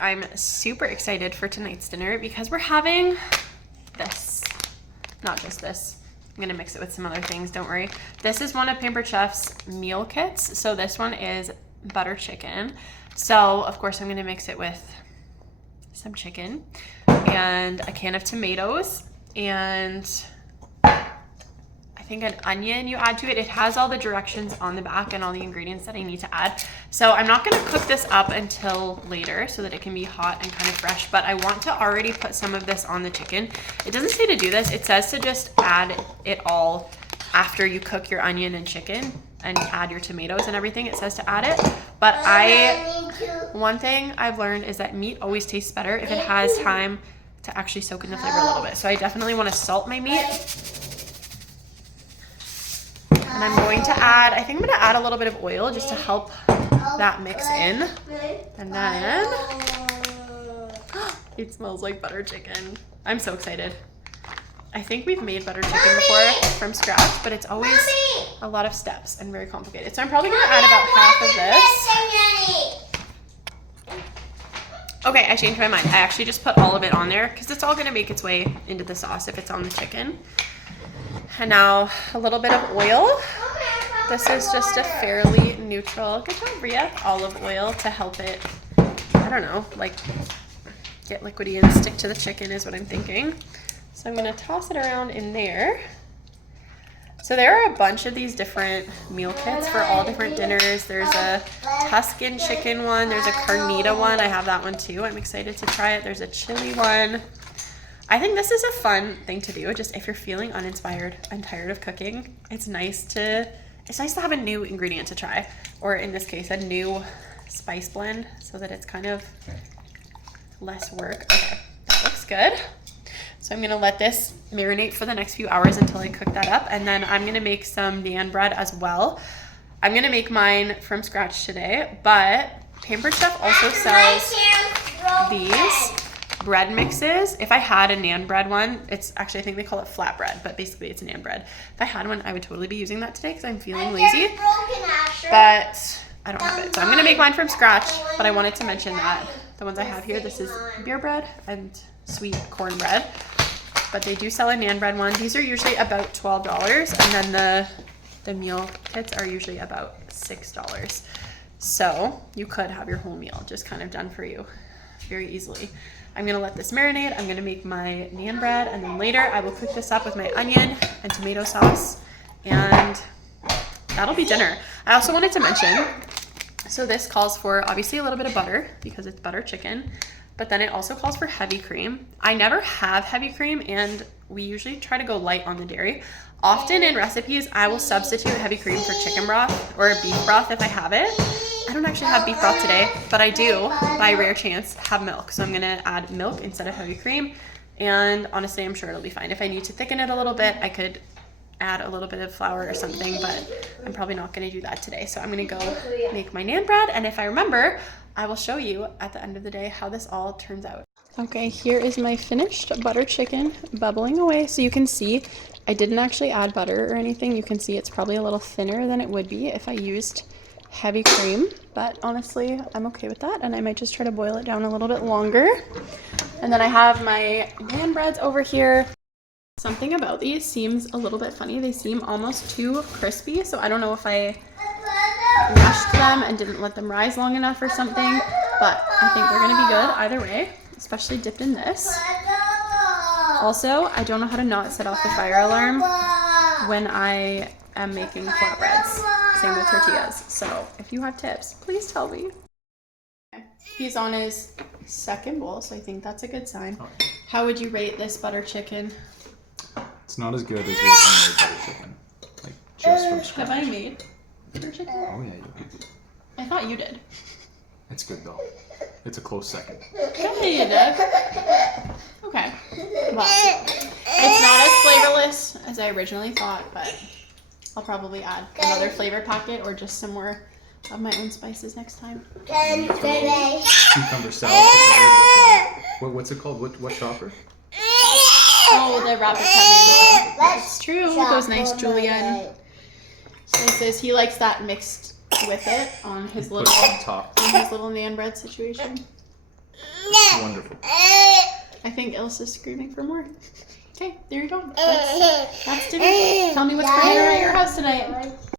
I'm super excited for tonight's dinner because we're having this. Not just this. I'm gonna mix it with some other things, don't worry. This is one of Pampered Chef's meal kits. So this one is butter chicken. So of course I'm gonna mix it with some chicken and a can of tomatoes and I think an onion you add to it. It has all the directions on the back and all the ingredients that I need to add. So I'm not gonna cook this up until later so that it can be hot and kind of fresh, but I want to already put some of this on the chicken. It doesn't say to do this. It says to just add it all after you cook your onion and chicken and add your tomatoes and everything. It says to add it. But one thing I've learned is that meat always tastes better if it has time to actually soak in the flavor a little bit. So I definitely want to salt my meat. And I'm going to add, I think I'm going to add a little bit of oil just to help that mix in. And then, it smells like butter chicken. I'm so excited. I think we've made butter chicken before from scratch, but it's always a lot of steps and very complicated. So I'm probably going to add about half of this. Okay, I changed my mind. I actually just put all of it on there because it's all going to make its way into the sauce if it's on the chicken. And now a little bit of oil. This is just a fairly neutral, good job, Bria, olive oil to help it, I don't know, like get liquidy and stick to the chicken is what I'm thinking. So I'm gonna toss it around in there. So there are a bunch of these different meal kits for all different dinners. There's a Tuscan chicken one. There's a carnita one. I have that one too. I'm excited to try it. There's a chili one. I think this is a fun thing to do. Just if you're feeling uninspired and tired of cooking, it's nice to have a new ingredient to try. Or in this case, a new spice blend so that it's kind of less work. Okay, that looks good. So I'm gonna let this marinate for the next few hours until I cook that up. And then I'm gonna make some naan bread as well. I'm gonna make mine from scratch today, but Pampered Chef also sells these bread mixes. If I had a naan bread one, it's actually, I think they call it flatbread, but basically it's a naan bread. If I had one, I would totally be using that today because I'm feeling lazy, but I don't have it. So I'm gonna make mine from scratch, but I wanted to mention that the ones I have here, this is beer bread and sweet cornbread, but they do sell a naan bread one. These are usually about $12, and then the meal kits are usually about $6. So you could have your whole meal just kind of done for you very easily. I'm gonna let this marinate. I'm gonna make my naan bread, and then later I will cook this up with my onion and tomato sauce, and that'll be dinner. I also wanted to mention, so this calls for obviously a little bit of butter because it's butter chicken, but then it also calls for heavy cream. I never have heavy cream, and we usually try to go light on the dairy. Often in recipes, I will substitute heavy cream for chicken broth or beef broth if I have it. I don't actually have beef broth today, but I do, by rare chance, have milk. So I'm gonna add milk instead of heavy cream. And honestly, I'm sure it'll be fine. If I need to thicken it a little bit, I could add a little bit of flour or something, but I'm probably not gonna do that today. So I'm gonna go make my naan bread. And if I remember, I will show you at the end of the day how this all turns out. Okay, here is my finished butter chicken bubbling away. So you can see I didn't actually add butter or anything. You can see it's probably a little thinner than it would be if I used heavy cream, but honestly, I'm okay with that, and I might just try to boil it down a little bit longer. And then I have my naan breads over here. Something about these seems a little bit funny. They seem almost too crispy, so I don't know if I rushed them and didn't let them rise long enough or something, but I think they're gonna be good either way, especially dipped in this. Also, I don't know how to not set off the fire alarm when I am making flatbreads. Same with tortillas. So if you have tips, please tell me. Okay. He's on his second bowl, so I think that's a good sign. Okay. How would you rate this butter chicken? It's not as good as your homemade butter chicken. Like just from scratch. Have I made butter chicken? Oh yeah, you did. I thought you did. It's good though. It's a close second. Yeah, you did. Okay. Well, it's not as flavorless as I originally thought, but I'll probably add another flavor packet or just some more of my own spices next time. Cucumber salad. What's it called? What shopper? Oh, the rabbit cut mandolin. It's true. Those nice julienne. So it says he likes that mixed with it on his little naan bread situation. It's wonderful. I think Ilsa's screaming for more. Okay, there you go. That's dinner. Tell me what's for dinner at your house tonight.